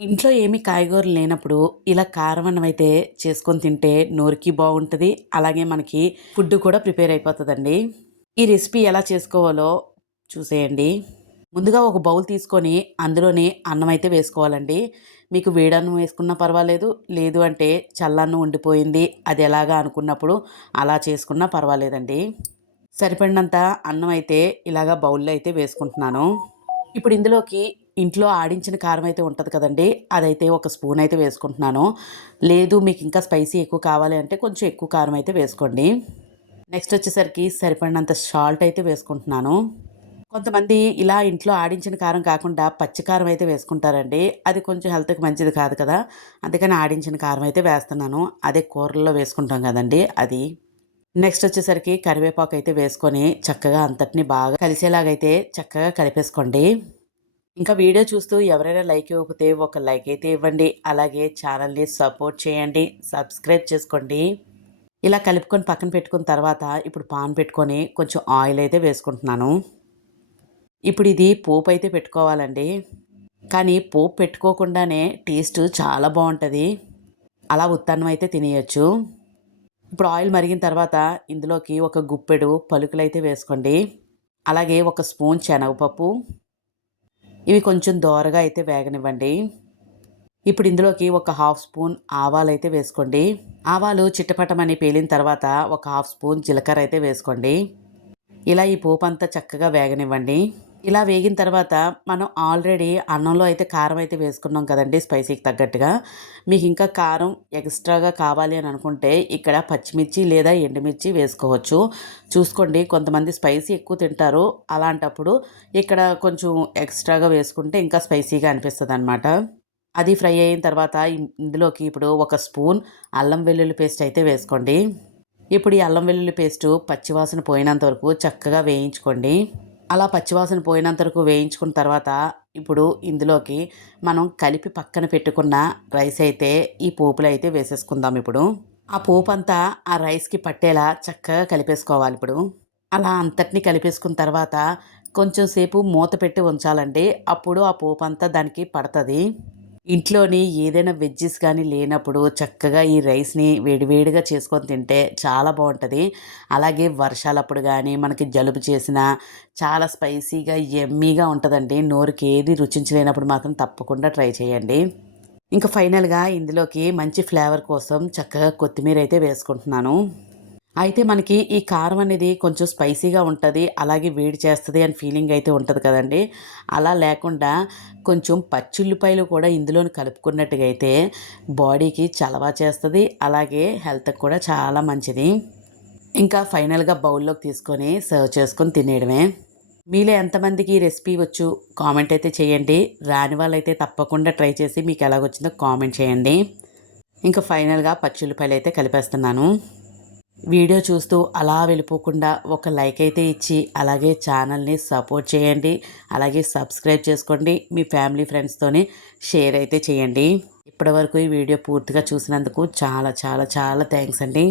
ఇంట్లో ఏమి కాయగూరలు లేనప్పుడు ఇలా కారం అన్నం అయితే చేసుకొని తింటే నోరుకి బాగుంటుంది. అలాగే మనకి ఫుడ్ కూడా ప్రిపేర్ అయిపోతుందండి. ఈ రెసిపీ ఎలా చేసుకోవాలో చూసేయండి. ముందుగా ఒక బౌల్ తీసుకొని అందులోనే అన్నం అయితే వేసుకోవాలండి. మీకు వేడన్నం వేసుకున్నా పర్వాలేదు, లేదు అంటే చల్లన్నం ఉండిపోయింది అది ఎలాగా అనుకున్నప్పుడు అలా చేసుకున్నా పర్వాలేదండి. సరిపడినంత అన్నం అయితే ఇలాగా బౌల్లో అయితే వేసుకుంటున్నాను. ఇప్పుడు ఇందులోకి ఇంట్లో ఆడించిన కారం అయితే ఉంటది కదండీ! అదైతే ఒక స్పూన్ అయితే వేసుకుంటున్నాను. లేదు మీకు ఇంకా స్పైసీ ఎక్కువ కావాలి అంటే కొంచెం ఎక్కువ కారం అయితే వేసుకోండి. నెక్స్ట్ వచ్చేసరికి సరిపడినంత సాల్ట్ అయితే వేసుకుంటున్నాను. కొంతమంది ఇలా ఇంట్లో ఆడించిన కారం కాకుండా పచ్చి కారం అయితే వేసుకుంటారండి. అది కొంచెం హెల్త్‌కి మంచిది కాదు కదా! అందుకని ఆడించిన కారం అయితే వేస్తున్నాను. అదే కూరల్లో వేసుకుంటాం కదండీ! అది. నెక్స్ట్ వచ్చేసరికి కరివేపాకు అయితే వేసుకొని చక్కగా అంతటిని బాగా కలిసేలాగైతే చక్కగా కలిపేసుకోండి. ఇంకా వీడియో చూస్తూ ఎవరైనా లైక్ ఇవ్వకపోతే ఒక లైక్ అయితే ఇవ్వండి. అలాగే ఛానల్ని సపోర్ట్ చేయండి. సబ్స్క్రైబ్ చేసుకోండి. ఇలా కలుపుకొని పక్కన పెట్టుకున్న తర్వాత ఇప్పుడు పాన్ పెట్టుకొని కొంచెం ఆయిల్ అయితే వేసుకుంటున్నాను. ఇప్పుడు ఇది పోపు అయితే పెట్టుకోవాలండి. కానీ పోపు పెట్టుకోకుండానే టేస్ట్ చాలా బాగుంటుంది. అలా ఉత్తన్నం అయితే తినేయొచ్చు. ఇప్పుడు ఆయిల్ మరిగిన తర్వాత ఇందులోకి ఒక గుప్పెడు పలుకులు అయితే వేసుకోండి. అలాగే ఒక స్పూన్ శనగపప్పు. ఇవి కొంచెం దోరగా అయితే వేగనివ్వండి. ఇప్పుడు ఇందులోకి ఒక హాఫ్ స్పూన్ ఆవాలైతే వేసుకోండి. ఆవాలు చిట్టపటమని పేలిన తర్వాత ఒక హాఫ్ స్పూన్ జీలకర్ర అయితే వేసుకోండి. ఇలా ఈ పోపు అంతా చక్కగా వేగనివ్వండి. ఇలా వేగిన తర్వాత మనం ఆల్రెడీ అన్నంలో అయితే కారం అయితే వేసుకున్నాం కదండీ స్పైసీకి తగ్గట్టుగా. మీకు ఇంకా కారం ఎక్స్ట్రాగా కావాలి అని అనుకుంటే ఇక్కడ పచ్చిమిర్చి లేదా ఎండుమిర్చి వేసుకోవచ్చు. చూసుకోండి కొంతమంది స్పైసీ ఎక్కువ తింటారు. అలాంటప్పుడు ఇక్కడ కొంచెం ఎక్స్ట్రాగా వేసుకుంటే ఇంకా స్పైసీగా అనిపిస్తదనమాట. అది ఫ్రై అయిన తర్వాత ఇందులోకి ఇప్పుడు ఒక స్పూన్ అల్లం వెల్లుల్లి పేస్ట్ అయితే వేసుకోండి. ఇప్పుడు ఈ అల్లం వెల్లుల్లి పేస్టు పచ్చివాసన పోయినంత వరకు చక్కగా వేయించుకోండి. అలా పచ్చివాసన పోయినంత వరకు వేయించుకున్న తర్వాత ఇప్పుడు ఇందులోకి మనం కలిపి పక్కన పెట్టుకున్న రైస్ అయితే ఈ పోపులో అయితే వేసేసుకుందాం ఇప్పుడు. ఆ పోపు అంతా ఆ రైస్‌కి పట్టేలా చక్కగా కలిపేసుకోవాలి ఇప్పుడు. అలా అంతటిని కలిపేసుకున్న తర్వాత కొంచెం సేపు మూత పెట్టి ఉంచాలండి. అప్పుడు ఆ పోపు అంతా దానికి పడతది. ఇంట్లోని ఏదైనా వెజ్జెస్ కానీ లేనప్పుడు చక్కగా ఈ రైస్‌ని వేడివేడిగా చేసుకొని తింటే చాలా బావుంటది. అలాగే వర్షాలప్పుడు గానీ, మనకి జలుబు చేసినా చాలా స్పైసీగా, యమ్మీగా ఉంటదండి. నోరుకి ఏది రుచించలేనప్పుడు మాత్రం తప్పకుండా ట్రై చేయండి. ఇంకా ఫైనల్‌గా ఇందులోకి మంచి ఫ్లేవర్ కోసం చక్కగా కొత్తిమీర అయితే వేసుకుంటున్నాను. అయితే మనకి ఈ కారం అనేది కొంచెం స్పైసీగా ఉంటది. అలాగే వేడి చేస్తది అని ఫీలింగ్ అయితే ఉంటది కదండీ! అలా లేకుండా కొంచెం పచ్చుల్లిపాయలు కూడా ఇందులోని కలుపుకున్నట్టుగా అయితే బాడీకి చలవ చేస్తది. అలాగే హెల్త్‌కి కూడా చాలా మంచిది. ఇంకా ఫైనల్‌గా బౌల్‌లోకి తీసుకొని సర్వ్ చేసుకొని తినేయడమే. మీలో ఎంతమందికి ఈ రెసిపీ వచ్చు కామెంట్ అయితే చేయండి. రాని వాళ్ళైతే తప్పకుండా ట్రై చేసి మీకు ఎలాగొచ్చిందో కామెంట్ చేయండి. ఇంకా ఫైనల్‌గా పచ్చుల్లిపాయలు అయితే కలిపేస్తున్నాను. వీడియో చూస్తూ అలా వెళ్ళిపోకుండా ఒక లైక్ అయితే ఇచ్చి అలాగే ఛానల్ని సపోర్ట్ చేయండి. అలాగే సబ్స్క్రైబ్ చేసుకోండి. మీ ఫ్యామిలీ ఫ్రెండ్స్తోని షేర్ అయితే చేయండి. ఇప్పటివరకు ఈ వీడియో పూర్తిగా చూసినందుకు చాలా చాలా చాలా థ్యాంక్స్ అండి.